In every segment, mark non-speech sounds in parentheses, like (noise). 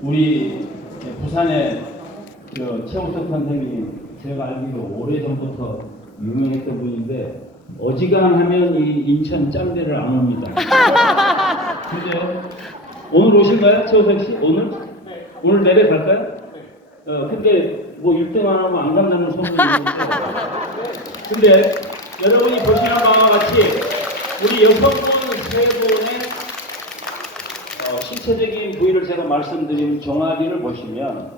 우리 부산의 저 최우석 선생님 제가 알기로 오래 전부터 유명했던 분인데 어지간하면 이 인천 짬배를 안 옵니다. (laughs) 근데 오늘 오실까요, 최우석 씨? 오늘? 오늘 내려 갈까요? 어, 근데 뭐 1등 안 하면 안 간다는 소문이 있는데 근데 여러분이 보시는 바와 같이 우리 여성분 세 분의 어, 신체적인 부위를 제가 말씀드린 종아리를 보시면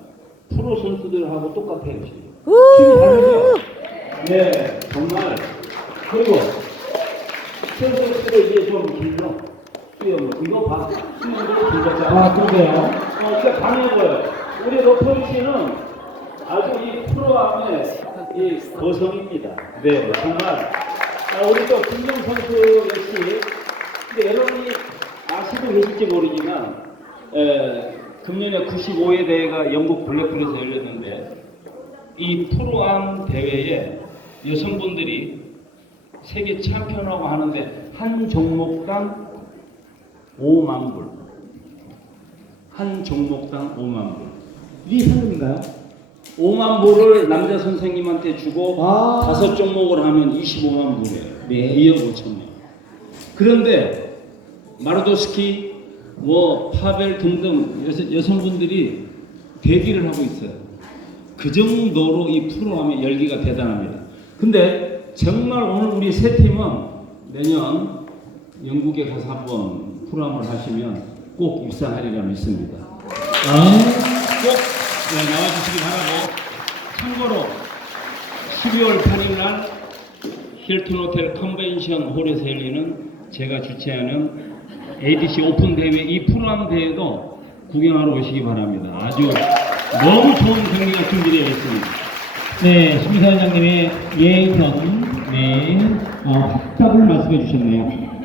프로 선수들하고 똑같아요 지금. 힘이 다르죠? 네, 정말. 그리고 선수들도 이게 좀 길죠? 수염 이거 봐. 수염도 길었잖아. 아, 그러게요. 어, 이게 강해 보여요. 우리 노토리 씨는 아주 이 프로암의 이 거성입니다. 네, 정말. 아, 우리 또 김정 선수 역시, 근데 여러분이 아시고 계실지 모르지만, 에, 금년에 95회 대회가 영국 블랙풀에서 열렸는데, 이 프로암 대회에 여성분들이 세계 챔피언하고 하는데, 한 종목당 5만 불. 한 종목당 5만 불. 이 현금인가요? 5만 불을 남자 선생님한테 주고 아. 다섯 종목을 하면 25만 불이에요. 네. 2억 5천 명. 그런데 마르도스키, 뭐 파벨 등등 여성, 여성 분들이 대기를 하고 있어요. 그 정도로 이 프로그램의 열기가 대단합니다. 근데 정말 오늘 우리 세 팀은 내년 영국에 가서 한번 프로그램을 하시면 꼭 입상하리라 믿습니다. 아, 꼭 네, 나와주시기 바라고 참고로 12월 8일 날 힐튼 호텔 컨벤션 홀에서 열리는 제가 주최하는 ADC 오픈 대회 이 프로암 대회도 구경하러 오시기 바랍니다. 아주 너무 좋은 경기가 준비되어 있습니다. 네, 심사위원장님의 예견, 네, 어, 확답을 말씀해 주셨네요.